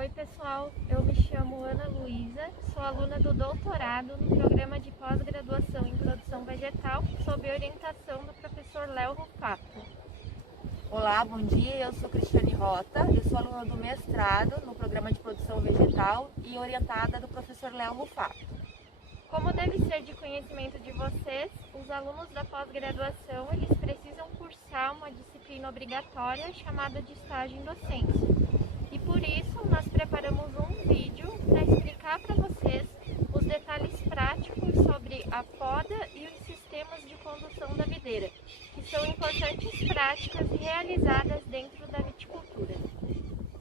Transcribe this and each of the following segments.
Oi pessoal, eu me chamo Ana Luísa, sou aluna do doutorado no programa de pós-graduação em produção vegetal, sob orientação do professor Léo Rufato. Olá, bom dia, eu sou Cristiane Rota, eu sou aluna do mestrado no programa de produção vegetal e orientada do professor Léo Rufato. Como deve ser de conhecimento de vocês, os alunos da pós-graduação eles precisam cursar uma disciplina obrigatória chamada de estágio em docência. E por isso nós preparamos um vídeo para explicar para vocês os detalhes práticos sobre a poda e os sistemas de condução da videira, que são importantes práticas realizadas dentro da viticultura.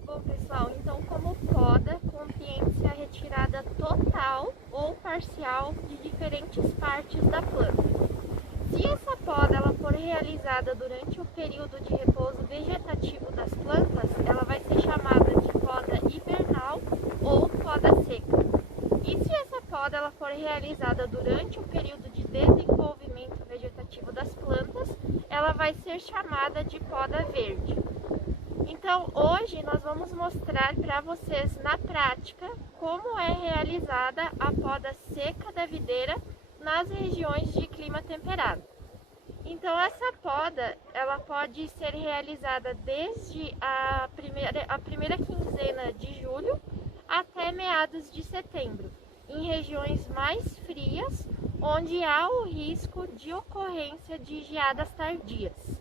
Bom pessoal, então como poda compreende-se a retirada total ou parcial de diferentes partes da planta. Se essa poda ela for realizada durante o período de repouso vegetativo das plantas, ela vai ser chamada de poda hibernal ou poda seca. E se essa poda ela for realizada durante o período de desenvolvimento vegetativo das plantas, ela vai ser chamada de poda verde. Então, hoje nós vamos mostrar para vocês na prática como é realizada a poda seca da videira nas regiões de clima temperado. Então, essa poda ela pode ser realizada desde a primeira quinzena de julho até meados de setembro, em regiões mais frias, onde há o risco de ocorrência de geadas tardias.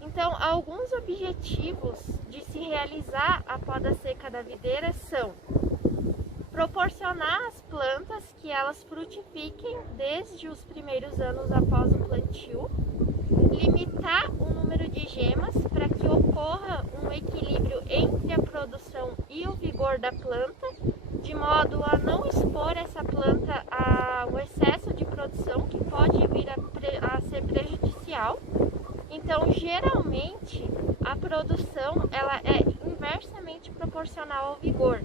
Então, alguns objetivos de se realizar a poda seca da videira são proporcionar às plantas que elas frutifiquem desde os primeiros anos após o plantio, limitar o número de gemas para que ocorra um equilíbrio entre a produção e o vigor da planta, de modo a não expor essa planta ao excesso de produção que pode vir a ser prejudicial. Então, geralmente, a produção ela é inversamente proporcional ao vigor,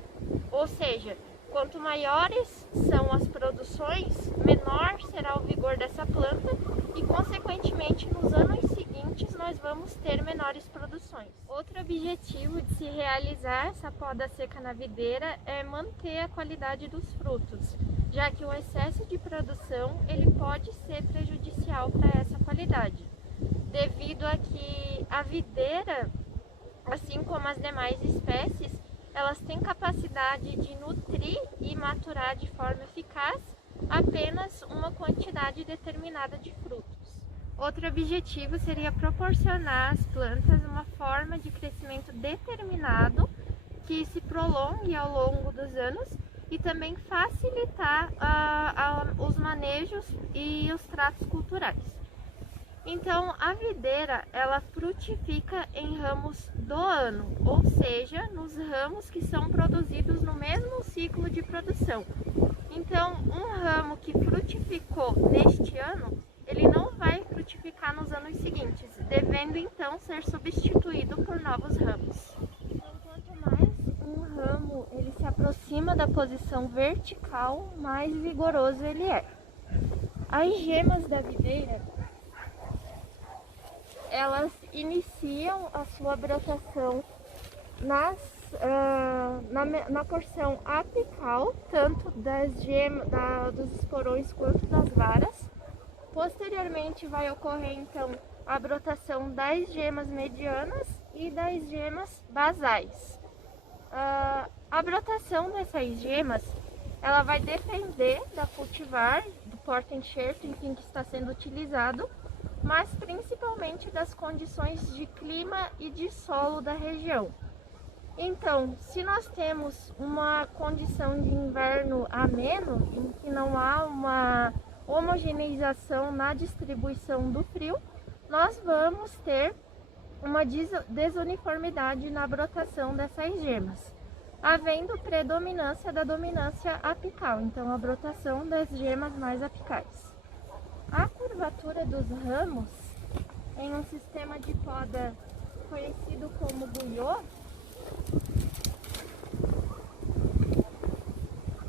ou seja, quanto maiores são as produções, menor será o vigor dessa planta e, consequentemente, nos anos seguintes nós vamos ter menores produções. Outro objetivo de se realizar essa poda seca na videira é manter a qualidade dos frutos, já que o excesso de produção ele pode ser prejudicial para essa qualidade, devido a que a videira, assim como as demais espécies, elas têm capacidade de nutrir e maturar de forma eficaz apenas uma quantidade determinada de frutos. Outro objetivo seria proporcionar às plantas uma forma de crescimento determinado que se prolongue ao longo dos anos e também facilitar os manejos e os tratos culturais. Então, a videira, ela frutifica em ramos do ano, ou seja, nos ramos que são produzidos no mesmo ciclo de produção. Então, um ramo que frutificou neste ano, ele não vai frutificar nos anos seguintes, devendo então ser substituído por novos ramos. Então, quanto mais um ramo ele se aproxima da posição vertical, mais vigoroso ele é. As gemas da videira, elas iniciam a sua brotação na porção apical, tanto dos esporões quanto das varas. Posteriormente vai ocorrer então a brotação das gemas medianas e das gemas basais. A brotação dessas gemas ela vai depender da cultivar, do porta-enxerto em que está sendo utilizado, mas principalmente das condições de clima e de solo da região. Então, se nós temos uma condição de inverno ameno, em que não há uma homogeneização na distribuição do frio, nós vamos ter uma desuniformidade na brotação dessas gemas, havendo predominância da dominância apical, então a brotação das gemas mais apicais. A curvatura dos ramos em um sistema de poda conhecido como buiô,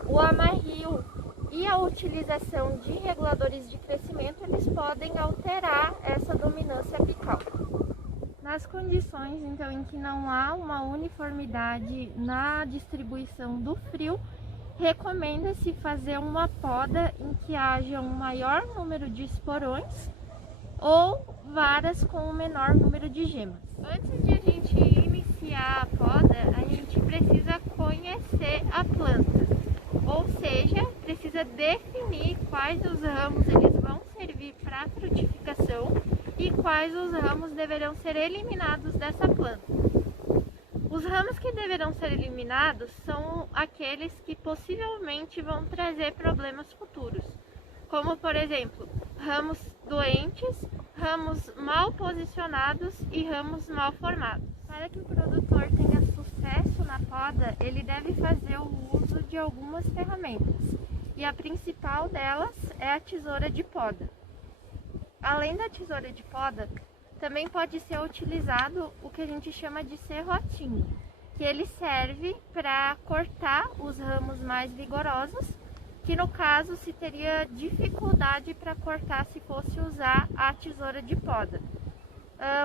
o amarrio e a utilização de reguladores de crescimento eles podem alterar essa dominância apical. Nas condições então em que não há uma uniformidade na distribuição do frio, recomenda-se fazer uma poda em que haja um maior número de esporões ou varas com um menor número de gemas. Antes de a gente iniciar a poda, a gente precisa conhecer a planta, ou seja, precisa definir quais os ramos eles vão servir para frutificação e quais os ramos deverão ser eliminados dessa planta. Os ramos que deverão ser eliminados são aqueles que possivelmente vão trazer problemas futuros, como por exemplo, ramos doentes, ramos mal posicionados e ramos mal formados. Para que o produtor tenha sucesso na poda, ele deve fazer o uso de algumas ferramentas, e a principal delas é a tesoura de poda. Além da tesoura de poda, também pode ser utilizado o que a gente chama de serrotinho, que ele serve para cortar os ramos mais vigorosos, que no caso se teria dificuldade para cortar se fosse usar a tesoura de poda.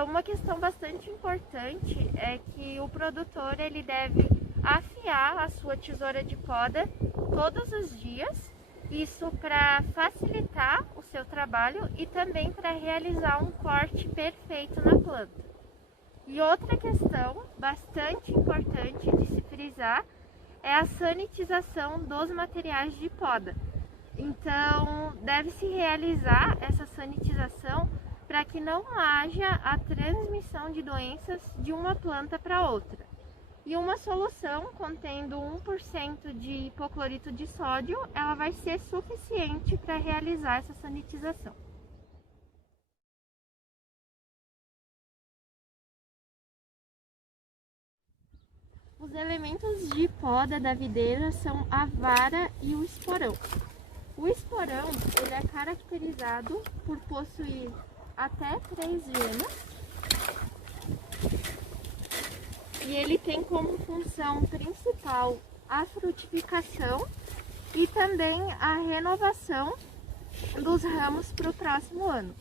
Uma questão bastante importante é que o produtor ele deve afiar a sua tesoura de poda todos os dias, isso para facilitar o seu trabalho e também para realizar um corte perfeito na planta. E outra questão bastante importante de se frisar é a sanitização dos materiais de poda. Então, deve-se realizar essa sanitização para que não haja a transmissão de doenças de uma planta para outra. E uma solução contendo 1% de hipoclorito de sódio, ela vai ser suficiente para realizar essa sanitização. Os elementos de poda da videira são a vara e o esporão. O esporão ele é caracterizado por possuir até 3 gemas e ele tem como função principal a frutificação e também a renovação dos ramos para o próximo ano.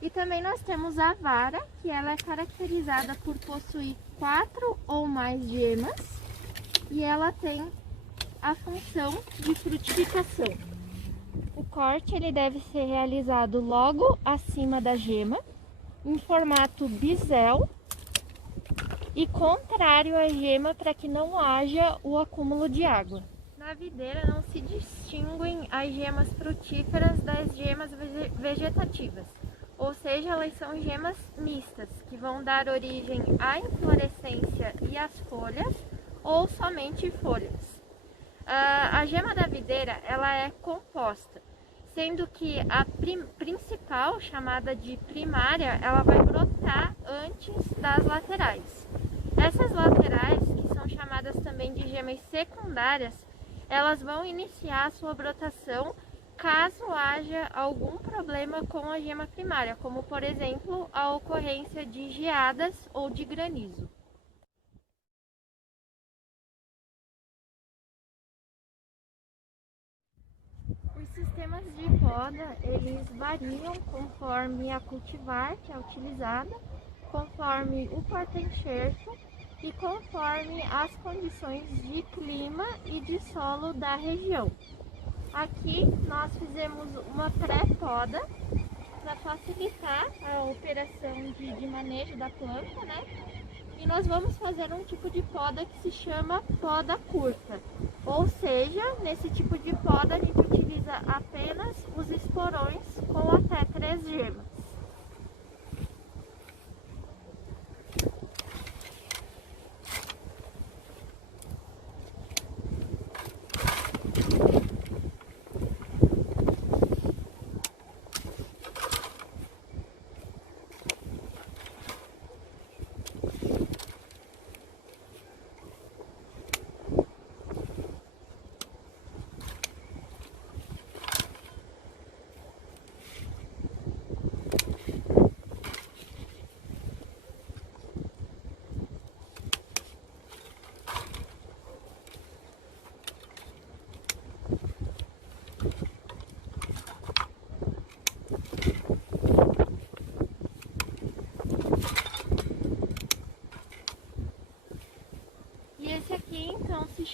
E também nós temos a vara, que ela é caracterizada por possuir 4 ou mais gemas e ela tem a função de frutificação. O corte ele deve ser realizado logo acima da gema, em formato bisel e contrário à gema para que não haja o acúmulo de água. Na videira não se distinguem as gemas frutíferas das gemas vegetativas, ou seja, elas são gemas mistas, que vão dar origem à inflorescência e às folhas, ou somente folhas. A gema da videira ela é composta, sendo que a principal, chamada de primária, ela vai brotar antes das laterais. Essas laterais, que são chamadas também de gemas secundárias, elas vão iniciar a sua brotação caso haja algum problema com a gema primária, como por exemplo a ocorrência de geadas ou de granizo. Os sistemas de poda, eles variam conforme a cultivar que é utilizada, conforme o porta-enxerto e conforme as condições de clima e de solo da região. Aqui nós fizemos uma pré-poda para facilitar a operação de manejo da planta, né? E nós vamos fazer um tipo de poda que se chama poda curta. Ou seja, nesse tipo de poda a gente utiliza apenas os esporões com até 3 gemas.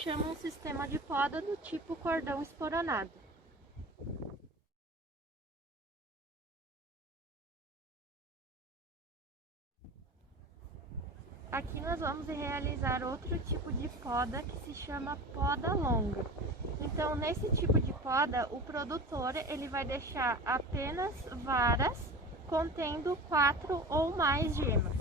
chama um sistema de poda do tipo cordão esporonado. Aqui nós vamos realizar outro tipo de poda que se chama poda longa. Então, nesse tipo de poda, o produtor ele vai deixar apenas varas contendo 4 ou mais gemas.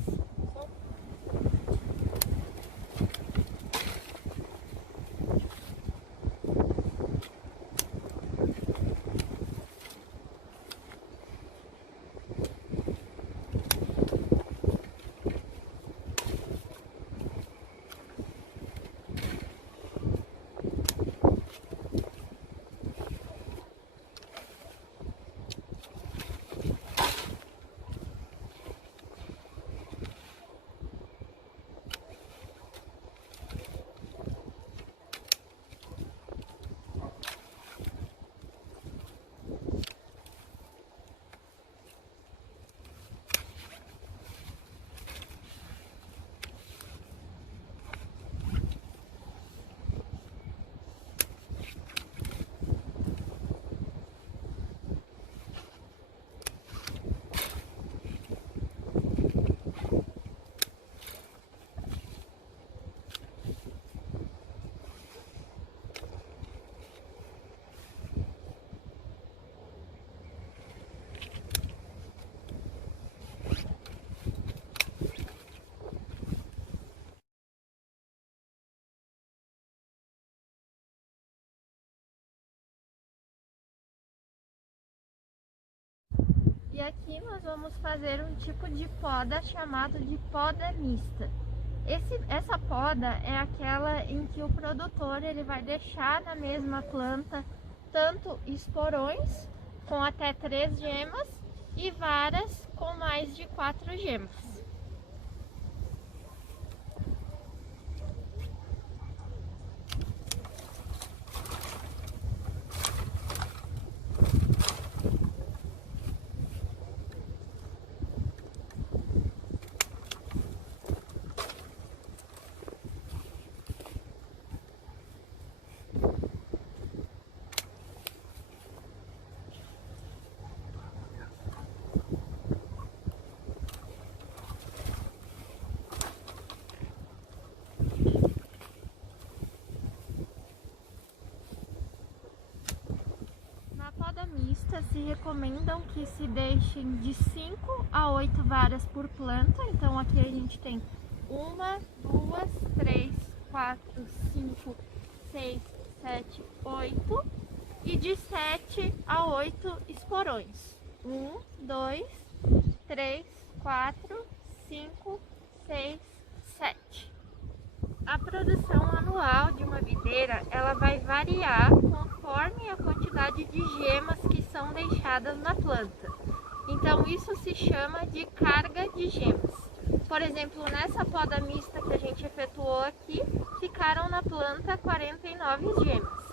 E aqui nós vamos fazer um tipo de poda chamado de poda mista. Essa poda é aquela em que o produtor ele vai deixar na mesma planta tanto esporões com até 3 gemas e varas com mais de 4 gemas. Mista se recomendam que se deixem de 5 a 8 varas por planta. Então aqui a gente tem 1, 2, 3, 4, 5, 6, 7, 8 e de 7 a 8 esporões. 1, 2, 3, 4, 5, 6, 7. A produção anual de uma videira ela vai variar conforme a quantidade de gemas que são deixadas na planta. Então isso se chama de carga de gemas. Por exemplo, nessa poda mista que a gente efetuou aqui, ficaram na planta 49 gemas.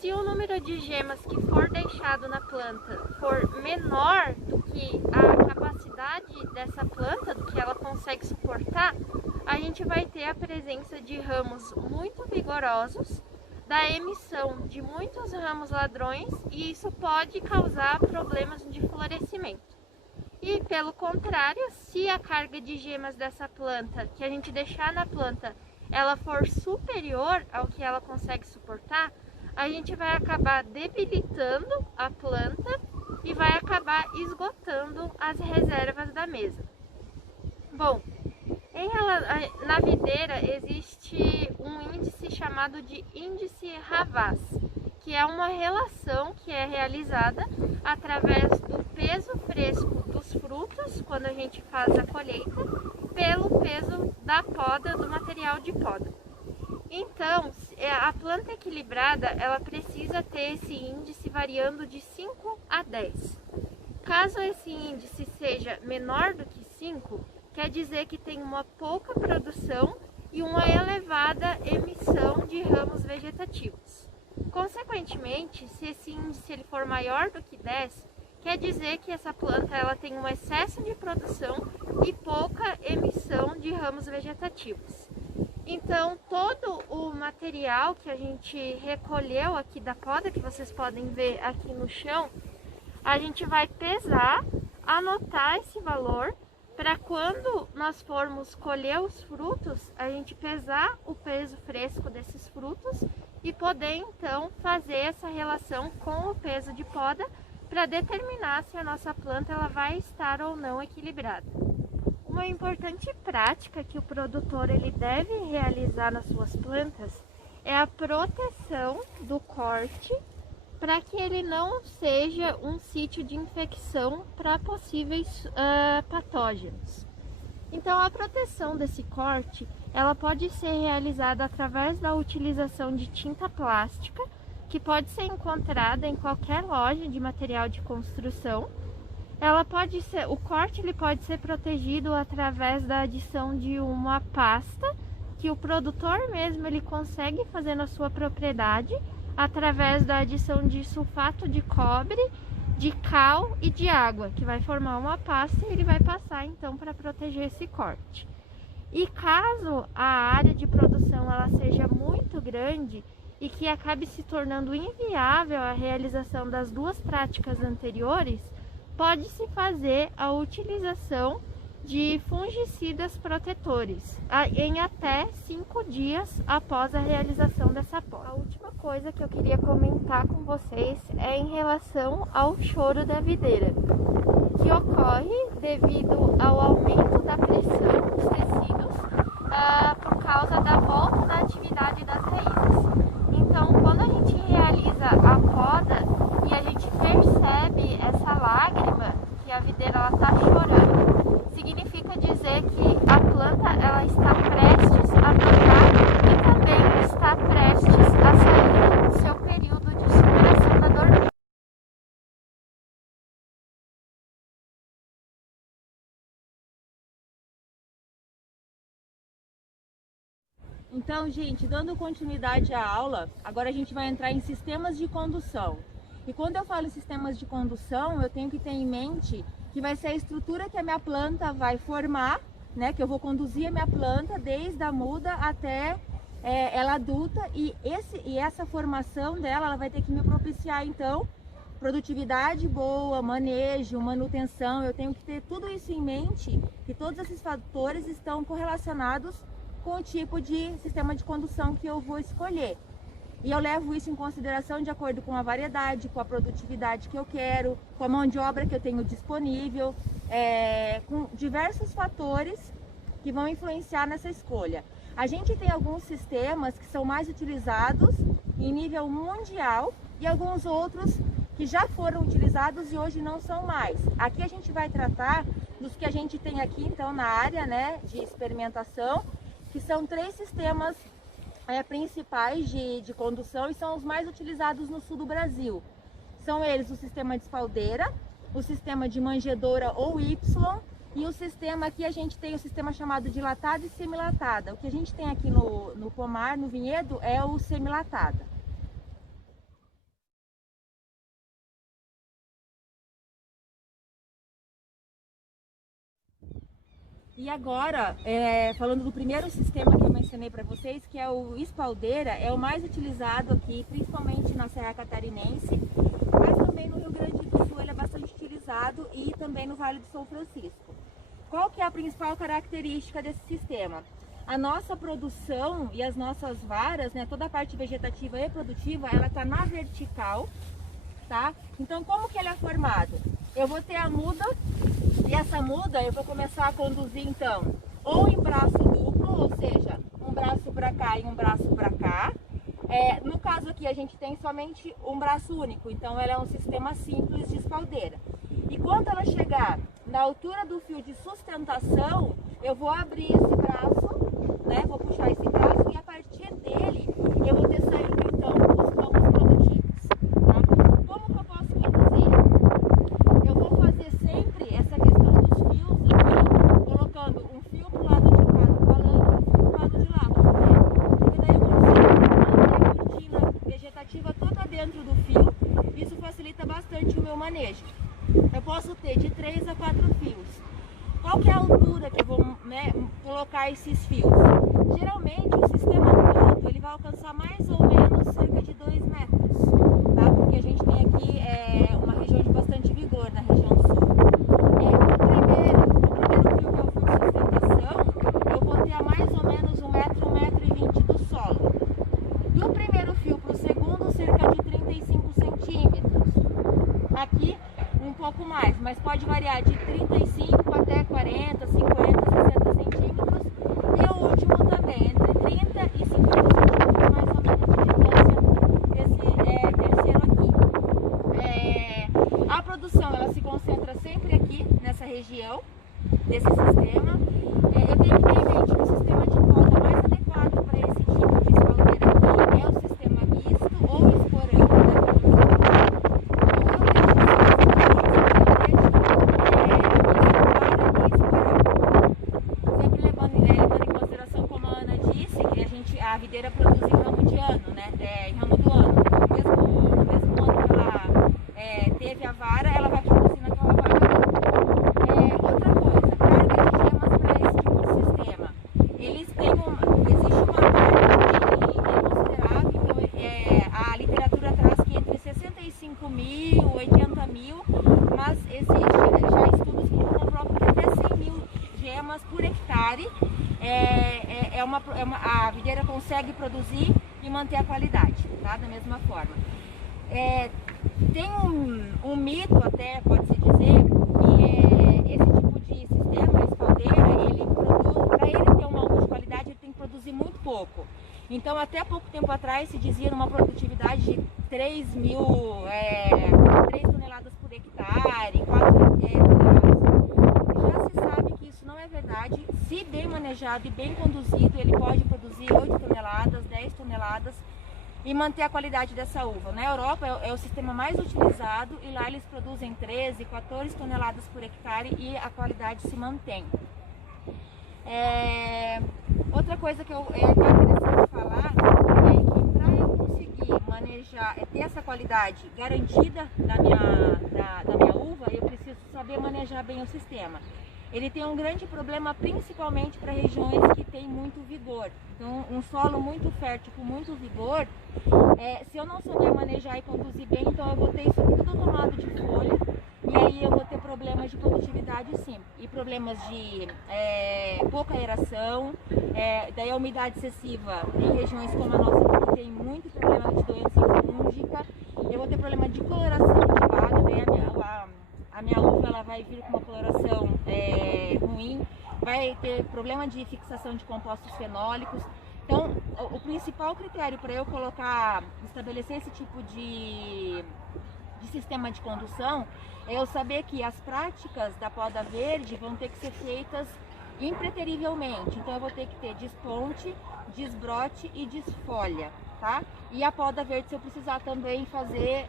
Se o número de gemas que for deixado na planta for menor do que a capacidade dessa planta, do que ela consegue suportar, a gente vai ter a presença de ramos muito vigorosos, da emissão de muitos ramos ladrões, e isso pode causar problemas de florescimento. E pelo contrário, se a carga de gemas dessa planta, que a gente deixar na planta, ela for superior ao que ela consegue suportar, a gente vai acabar debilitando a planta e vai acabar esgotando as reservas da mesma. Bom, na videira existe um índice chamado de índice Havas, que é uma relação que é realizada através do peso fresco dos frutos, quando a gente faz a colheita, pelo peso da poda, do material de poda. Então, a planta equilibrada, ela precisa ter esse índice variando de 5 a 10. Caso esse índice seja menor do que 5, quer dizer que tem uma pouca produção e uma elevada emissão de ramos vegetativos. Consequentemente, se esse índice ele for maior do que 10, quer dizer que essa planta ela tem um excesso de produção e pouca emissão de ramos vegetativos. Então, todo o material que a gente recolheu aqui da poda, que vocês podem ver aqui no chão, a gente vai pesar, anotar esse valor, para quando nós formos colher os frutos, a gente pesar o peso fresco desses frutos e poder então fazer essa relação com o peso de poda para determinar se a nossa planta ela vai estar ou não equilibrada. Uma importante prática que o produtor ele deve realizar nas suas plantas é a proteção do corte para que ele não seja um sítio de infecção para possíveis patógenos. Então a proteção desse corte ela pode ser realizada através da utilização de tinta plástica, que pode ser encontrada em qualquer loja de material de construção. O corte ele pode ser protegido através da adição de uma pasta que o produtor mesmo ele consegue fazer na sua propriedade através da adição de sulfato de cobre, de cal e de água, que vai formar uma pasta e ele vai passar então para proteger esse corte. E caso a área de produção ela seja muito grande e que acabe se tornando inviável a realização das duas práticas anteriores, pode-se fazer a utilização de fungicidas protetores em até 5 dias após a realização dessa poda. A última coisa que eu queria comentar com vocês é em relação ao choro da videira, que ocorre devido ao aumento da pressão dos tecidos por causa da volta da atividade das raízes. Então, quando a gente realiza a poda e a gente percebe essa lágrima que a videira está chorando, significa dizer que a planta ela está prestes a brotar e também está prestes a sair do seu período de superação da dormência. Então, gente, dando continuidade à aula, agora a gente vai entrar em sistemas de condução. E quando eu falo em sistemas de condução, eu tenho que ter em mente que vai ser a estrutura que a minha planta vai formar, né? Que eu vou conduzir a minha planta desde a muda até ela adulta, e essa formação dela, ela vai ter que me propiciar, então, produtividade boa, manejo, manutenção. Eu tenho que ter tudo isso em mente, que todos esses fatores estão correlacionados com o tipo de sistema de condução que eu vou escolher. E eu levo isso em consideração de acordo com a variedade, com a produtividade que eu quero, com a mão de obra que eu tenho disponível, com diversos fatores que vão influenciar nessa escolha. A gente tem alguns sistemas que são mais utilizados em nível mundial e alguns outros que já foram utilizados e hoje não são mais. Aqui a gente vai tratar dos que a gente tem aqui, então, na área, né, de experimentação, que são 3 sistemas principais de condução e são os mais utilizados no sul do Brasil. São eles o sistema de espaldeira, o sistema de manjedoura ou Y, e o sistema aqui a gente tem o sistema chamado de latada e semilatada. O que a gente tem aqui no pomar, no vinhedo, é o semilatada. E agora, falando do primeiro sistema que eu mencionei para vocês, que é o espaldeira, é o mais utilizado aqui, principalmente na Serra Catarinense, mas também no Rio Grande do Sul ele é bastante utilizado e também no Vale do São Francisco. Qual que é a principal característica desse sistema? A nossa produção e as nossas varas, né, toda a parte vegetativa e produtiva, ela está na vertical, tá? Então, como que ele é formado? Eu vou ter a muda, e essa muda eu vou começar a conduzir, então, ou em braço duplo, ou seja, um braço para cá e um braço para cá. No caso aqui, a gente tem somente um braço único, então ela é um sistema simples de espaldeira. E quando ela chegar na altura do fio de sustentação, eu vou abrir esse braço, né? Vou puxar esse braço e a partir dele eu vou ter saindo, então, os ramos produtivos. Tá? Como que eu posso conduzir? Eu vou fazer sempre essa questão dos fios aqui, colocando um fio pro lado de cá do palanque, um fio pro lado de lá, por quê? Porque daí eu consigo manter a cortina vegetativa toda dentro do fio. Isso facilita bastante o meu manejo. Eu posso ter de 3 a 4 fios. Qual que é a altura que eu vou, né, colocar colocar esses fios? Geralmente o sistema todo ele vai alcançar mais ou menos cerca de 2 metros, tá? Porque a gente tem aqui uma região de bastante vigor na região sul. O primeiro fio que eu for sustentação, eu vou ter a mais ou menos 1 metro, 1,20 m do solo. Do primeiro fio para o segundo, cerca de 35 centímetros. Aqui um pouco mais, mas pode variar de 35 até 40, 50, 60 centímetros. E o último também, entre 30 e 50 centímetros, mais ou menos de distância desse terceiro aqui. A produção ela se concentra sempre aqui, nessa região, desse sistema. Eu tenho que ter em mente que o sistema de poda mais adequado para esse tipo de espaldeira aqui é o sistema misto ou esporão, a videira produz em ramo de ano, né? Em ramo do ano. No mesmo ano que ela teve a vara, ela vai produzir naquela vara ali. Outra coisa, carga de gemas para esse tipo de sistema. Existe uma carga considerável, então a literatura traz que entre 65 mil, 80 mil, mas existe já estudos que comprovam que até 100 mil gemas por hectare a videira consegue produzir e manter a qualidade, tá? Da mesma forma. Tem um mito até, pode-se dizer, que esse tipo de sistema, a espaldeira, para ele ter uma alta qualidade, ele tem que produzir muito pouco. Então, até pouco tempo atrás, se dizia numa produtividade de 3 toneladas por hectare, 4 toneladas. Já se sabe que isso não é verdade. Se bem manejado e bem conduzido, ele pode produzir 8 toneladas, 10 toneladas e manter a qualidade dessa uva. Na Europa é o sistema mais utilizado e lá eles produzem 13, 14 toneladas por hectare e a qualidade se mantém. Outra coisa que é interessante falar é que para eu conseguir manejar, ter essa qualidade garantida da minha uva, eu preciso saber manejar bem o sistema. Ele tem um grande problema principalmente para regiões que têm muito vigor. Então, um solo muito fértil com muito vigor, se eu não souber manejar e conduzir bem, então eu vou ter isso tudo tomado de folha e aí eu vou ter problemas de produtividade sim. E problemas de pouca aeração, daí a umidade excessiva em regiões como a nossa que tem muito problema de doença fúngica. Eu vou ter problema de coloração de vaga, daí a minha uva ela vai vir com uma coloração ruim, vai ter problema de fixação de compostos fenólicos. Então, o principal critério para eu estabelecer esse tipo de sistema de condução é eu saber que as práticas da poda verde vão ter que ser feitas impreterivelmente. Então, eu vou ter que ter desponte, desbrote e desfolha, tá? E a poda verde, se eu precisar também fazer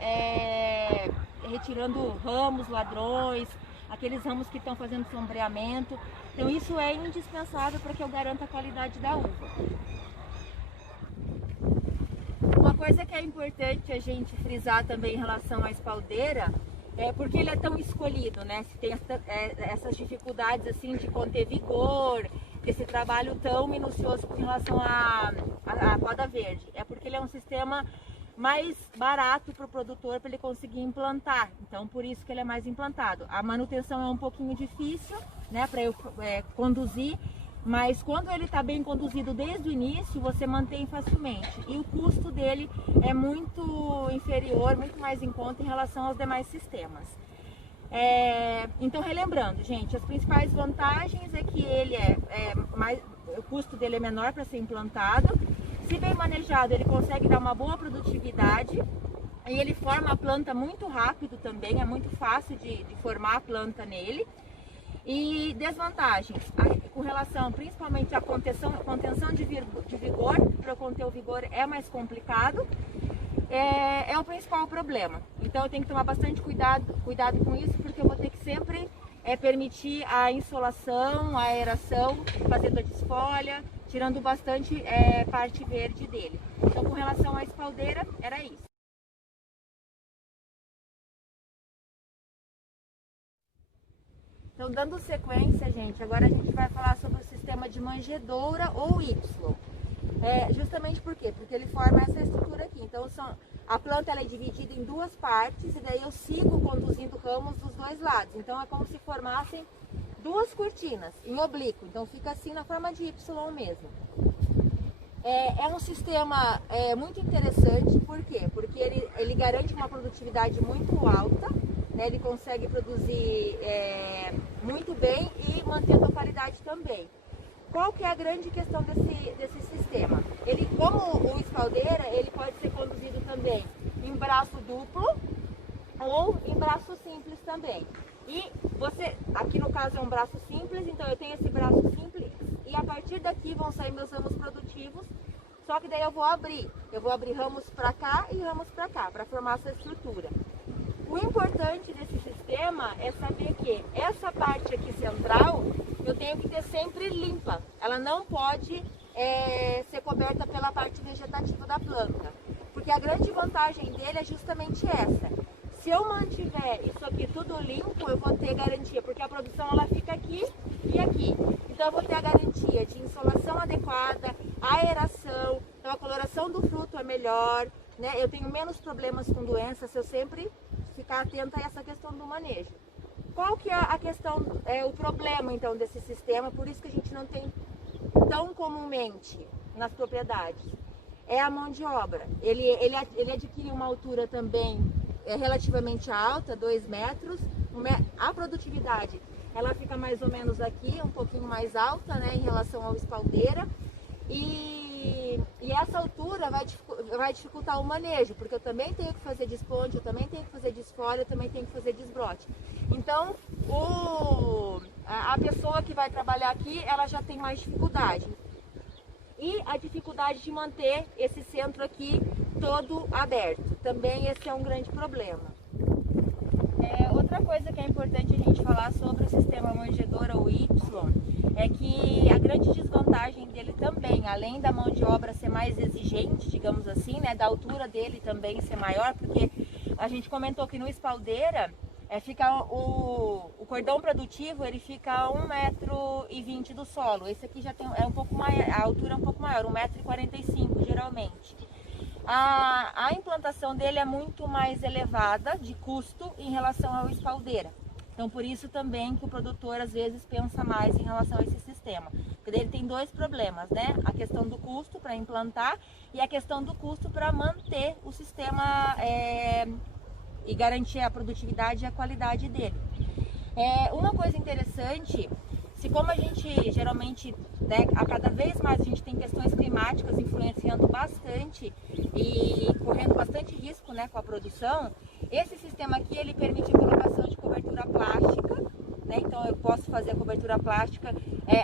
retirando ramos, ladrões, aqueles ramos que estão fazendo sombreamento. Então isso é indispensável para que eu garanta a qualidade da uva. Uma coisa que é importante a gente frisar também em relação à espaldeira é porque ele é tão escolhido, né? Se tem essas dificuldades assim de conter vigor, desse trabalho tão minucioso com relação à poda verde. É porque ele é um sistema mais barato para o produtor para ele conseguir implantar, então por isso que ele é mais implantado. A manutenção é um pouquinho difícil, né, para eu conduzir, mas quando ele está bem conduzido desde o início, você mantém facilmente e o custo dele é muito inferior, muito mais em conta em relação aos demais sistemas. Então, relembrando, gente, as principais vantagens é que ele o custo dele é menor para ser implantado. Se bem manejado, ele consegue dar uma boa produtividade e ele forma a planta muito rápido também, é muito fácil de formar a planta nele. E desvantagens, com relação principalmente à contenção de vigor, para eu conter o vigor é mais complicado, é o principal problema. Então eu tenho que tomar bastante cuidado com isso, porque eu vou ter que sempre permitir a insolação, a aeração, fazendo a desfolha, tirando bastante parte verde dele. Então, com relação à espaldeira, era isso. Então, dando sequência, gente, agora a gente vai falar sobre o sistema de manjedoura ou Y. Justamente por quê? Porque ele forma essa estrutura aqui. Então, a planta ela é dividida em duas partes e daí eu sigo conduzindo ramos dos dois lados. Então, é como se formassem duas cortinas em oblíquo. Então, fica assim na forma de Y mesmo. É um sistema muito interessante, por quê? Porque ele garante uma produtividade muito alta, né? Ele consegue produzir muito bem e mantendo a qualidade também. Qual que é a grande questão desse sistema? Ele, como o espaldeira, ele pode ser conduzido também em braço duplo ou em braço simples também. E aqui no caso é um braço simples, então eu tenho esse braço simples e a partir daqui vão sair meus ramos produtivos, só que daí eu vou abrir ramos para cá e ramos para cá, para formar essa estrutura. O importante desse sistema é saber que essa parte aqui central eu tenho que ter sempre limpa, ela não pode ser coberta pela parte vegetativa da planta, porque a grande vantagem dele é justamente essa. Se eu mantiver isso aqui tudo limpo, eu vou ter garantia, porque a produção ela fica aqui e aqui. Então eu vou ter a garantia de insolação adequada, aeração, então a coloração do fruto é melhor, né? Eu tenho menos problemas com doenças se eu sempre ficar atenta a essa questão do manejo. Qual que é a questão, o problema então desse sistema, por isso que a gente não tem tão comumente nas propriedades? É a mão de obra. Ele adquire uma altura também relativamente alta, 2 metros. A produtividade ela fica mais ou menos aqui, um pouquinho mais alta, né, em relação ao espaldeira. E essa altura vai dificultar o manejo, porque eu também tenho que fazer desponte, eu também tenho que fazer desfolha, eu também tenho que fazer desbrote. Então, a pessoa que vai trabalhar aqui, ela já tem mais dificuldade. E a dificuldade de manter esse centro aqui todo aberto. Também esse é um grande problema. Outra coisa que é importante a gente falar sobre o sistema manjedoura ou Y é que a grande desvantagem dele também, além da mão de obra ser mais exigente, digamos assim, né, da altura dele também ser maior, porque a gente comentou que no espaldeira fica o cordão produtivo, ele fica a 1,20 m do solo. Esse aqui já tem um pouco maior, a altura é um pouco maior, 1,45 m geralmente. A implantação dele é muito mais elevada de custo em relação ao espaldeira. Então por isso também que o produtor às vezes pensa mais em relação a esse sistema. Porque ele tem dois problemas, né? A questão do custo para implantar e a questão do custo para manter o sistema e garantir a produtividade e a qualidade dele. Uma coisa interessante, como a gente geralmente, né, a cada vez mais a gente tem questões climáticas influenciando bastante e correndo bastante risco, né, com a produção, esse sistema aqui ele permite a colocação de cobertura plástica, né, então eu posso fazer a cobertura plástica,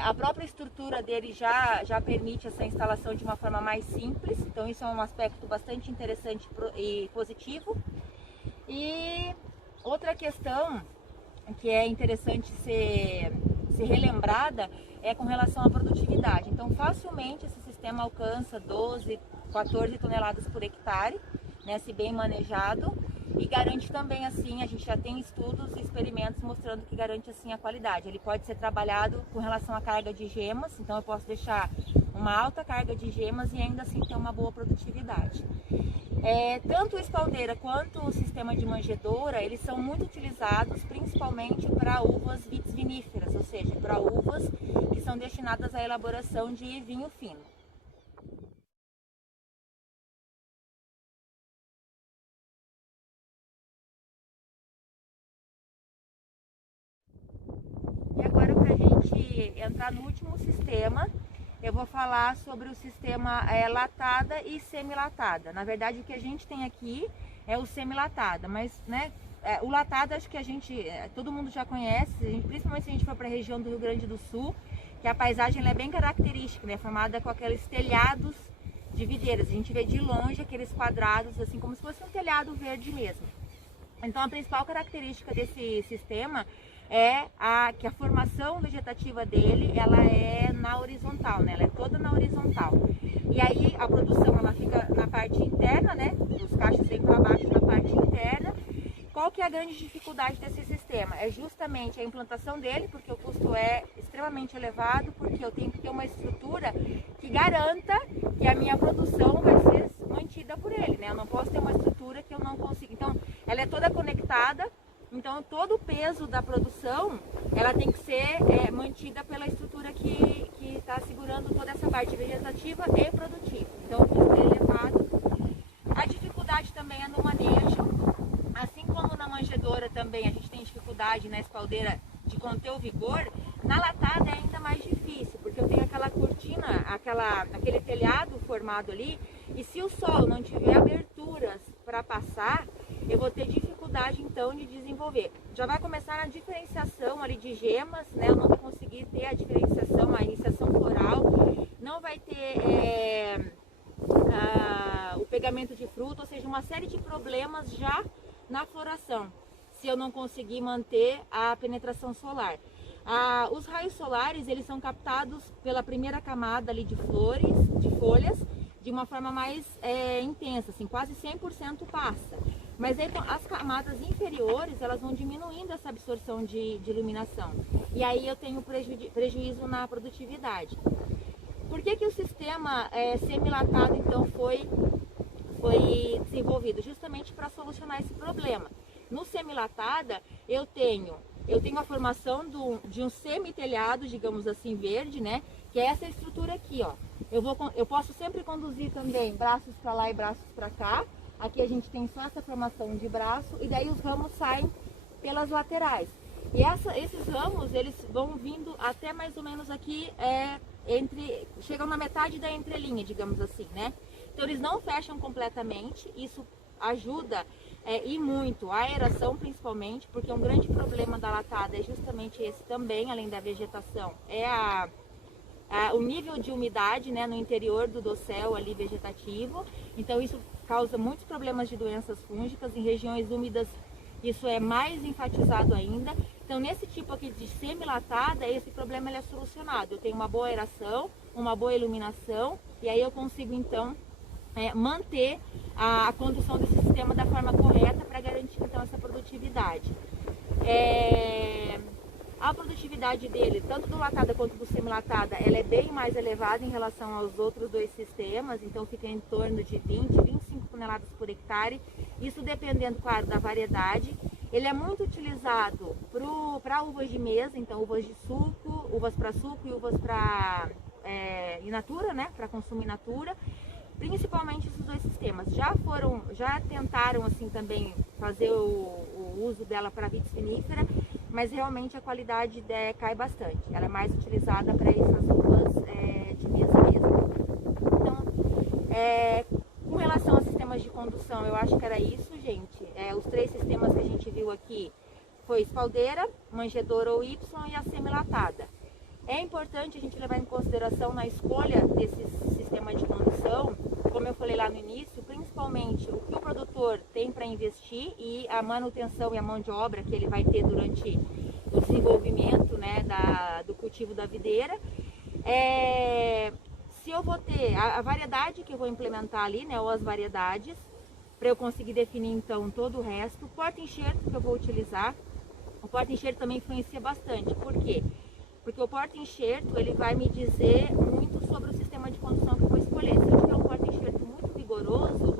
a própria estrutura dele já permite essa instalação de uma forma mais simples, então isso é um aspecto bastante interessante e positivo. E outra questão que é interessante ser relembrada é com relação à produtividade. Então facilmente esse sistema alcança 12, 14 toneladas por hectare, né, se bem manejado, e garante também assim, a gente já tem estudos e experimentos mostrando que garante assim a qualidade. Ele pode ser trabalhado com relação à carga de gemas, então eu posso deixar uma alta carga de gemas e ainda assim ter uma boa produtividade. Tanto o espaldeira quanto o sistema de manjedoura, eles são muito utilizados principalmente para uvas vitiviníferas, ou seja, para uvas que são destinadas à elaboração de vinho fino. E agora, para a gente entrar no último sistema, eu vou falar sobre o sistema latada e semilatada. Na verdade, o que a gente tem aqui é o semilatada, mas né, o latado acho que todo mundo já conhece, principalmente se a gente for para a região do Rio Grande do Sul, que a paisagem é bem característica, né, formada com aqueles telhados de videiras. A gente vê de longe aqueles quadrados, assim como se fosse um telhado verde mesmo. Então a principal característica desse sistema é que a formação vegetativa dele, ela é na horizontal, né? Ela é toda na horizontal. E aí a produção ela fica na parte interna, né? Os cachos vêm para baixo na parte interna. Qual que é a grande dificuldade desse sistema? sistema é justamente a implantação dele, porque o custo é extremamente elevado, porque eu tenho que ter uma estrutura que garanta que a minha produção vai ser mantida por ele, né? Eu não posso ter uma estrutura que eu não consigo. Então, ela é toda conectada, então todo o peso da produção, ela tem que ser mantida pela estrutura que está segurando toda essa parte vegetativa e produtiva. Então, o custo é elevado. A dificuldade também é no manejo, assim como na manjedoura também a gente tem dificuldade na espaldeira de conter o vigor, na latada é ainda mais difícil, porque eu tenho aquela cortina, aquele telhado formado ali, e se o solo não tiver aberturas para passar, eu vou ter dificuldade então de desenvolver. Já vai começar a diferenciação ali de gemas, né? Eu não vou conseguir ter a diferenciação, a iniciação floral, não vai ter o pegamento de fruto, ou seja, uma série de problemas já na floração, se eu não conseguir manter a penetração solar. Os raios solares, eles são captados pela primeira camada ali de flores, de folhas, de uma forma mais intensa, assim, quase 100% passa. Mas aí, as camadas inferiores, elas vão diminuindo essa absorção de iluminação. E aí eu tenho prejuízo na produtividade. Por que o sistema semilatado, então, foi desenvolvido? Justamente para solucionar esse problema. No semilatada, eu tenho a formação de um semi-telhado, digamos assim, verde, né? Que é essa estrutura aqui, ó. Eu posso sempre conduzir também braços para lá e braços para cá. Aqui a gente tem só essa formação de braço e daí os ramos saem pelas laterais. E esses ramos, eles vão vindo até mais ou menos aqui, chegam na metade da entrelinha, digamos assim, né? Então eles não fecham completamente, isso ajuda e muito a aeração principalmente, porque um grande problema da latada é justamente esse também, além da vegetação, o nível de umidade, né, no interior do dossel ali vegetativo. Então isso causa muitos problemas de doenças fúngicas. Em regiões úmidas isso é mais enfatizado ainda. Então nesse tipo aqui de semilatada, esse problema ele é solucionado. Eu tenho uma boa aeração, uma boa iluminação, e aí eu consigo então manter a condução desse sistema da forma correta para garantir então essa produtividade. A produtividade dele, tanto do latada quanto do semilatada, ela é bem mais elevada em relação aos outros dois sistemas, então fica em torno de 25 toneladas por hectare, isso dependendo, claro, da variedade. Ele é muito utilizado para uvas de mesa, então uvas de suco, uvas para suco e uvas para in natura, né, para consumo in natura. Principalmente esses dois sistemas. Já tentaram assim também fazer o uso dela para vitis vinífera, mas realmente a qualidade cai bastante. Ela é mais utilizada para essas uvas de mesa mesmo. Então, com relação a sistemas de condução, eu acho que era isso, gente. Os três sistemas que a gente viu aqui foi espaldeira, manjedoura ou Y e a semilatada. É importante a gente levar em consideração na escolha desse sistema de condução, como eu falei lá no início, principalmente o que o produtor tem para investir e a manutenção e a mão de obra que ele vai ter durante o desenvolvimento, né, do cultivo da videira. Se eu vou ter a variedade que eu vou implementar ali, né, ou as variedades, para eu conseguir definir então todo o resto. O porta-enxerto que eu vou utilizar, o porta-enxerto também influencia bastante. Por quê? Porque o porta-enxerto, ele vai me dizer muito sobre o sistema de condução que eu vou escolher. Se eu tiver um porta-enxerto muito vigoroso,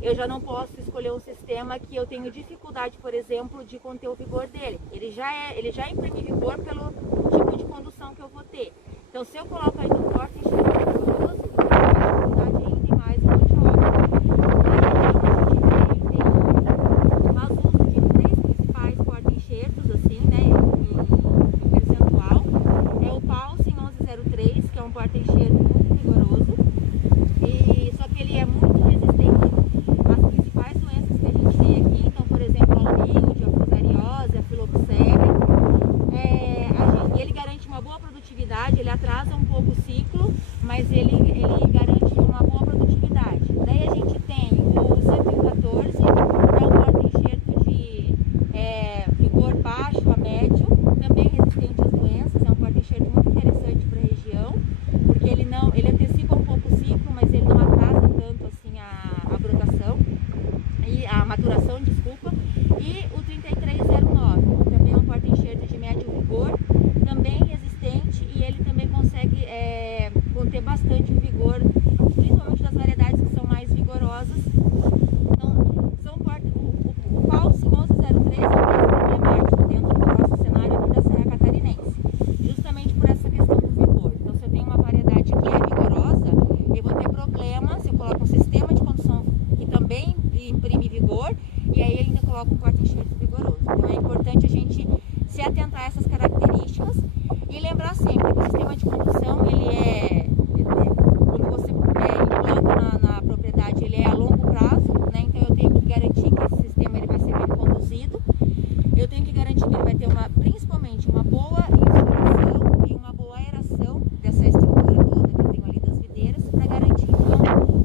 eu já não posso escolher um sistema que eu tenho dificuldade, por exemplo, de conter o vigor dele. Ele já imprime vigor pelo tipo de condução que eu vou ter. Então, se eu coloco aí no porta-enxerto vigoroso, eu tenho dificuldade ainda mais mão de obra. Aí a gente faz uso de três principais porta-enxertos, assim, né? É o Paulsen 1103, que é um porta-enxerto muito vigoroso, só que ele é muito resistente às principais doenças que a gente tem aqui. Então, por exemplo, a milho, a fusariose, a filoxera. Ele garante uma boa produtividade, ele atrasa um pouco o ciclo, mas ele garante uma boa produtividade. Daí a gente tem o 114, que é um porta-enxerto de vigor baixo a médio, também resistente às doenças. É um porta-enxerto muito interessante para a região, porque ele antecipa um pouco o ciclo, mas ele não atrasa tanto assim a brotação e a maturação, desculpa. E o 3309, também com porta-enxertos vigoroso. Então é importante a gente se atentar a essas características e lembrar sempre que o sistema de condução, quando você implanta na propriedade, ele é a longo prazo, né? Então eu tenho que garantir que esse sistema ele vai ser bem conduzido, eu tenho que garantir que ele vai ter principalmente uma boa insolação e uma boa aeração dessa estrutura toda que eu tenho ali das videiras, para garantir então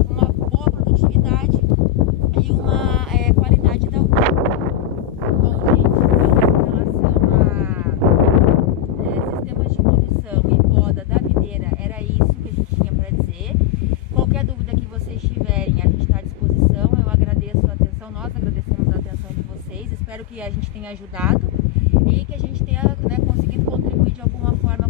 uma boa produtividade e uma qualidade da uva. Bom, gente, então, em relação a sistemas de produção e poda da videira, era isso que a gente tinha para dizer. Qualquer dúvida que vocês tiverem, a gente está à disposição. Eu agradeço a atenção, nós agradecemos a atenção de vocês. Espero que a gente tenha ajudado e que a gente tenha, né, conseguido contribuir de alguma forma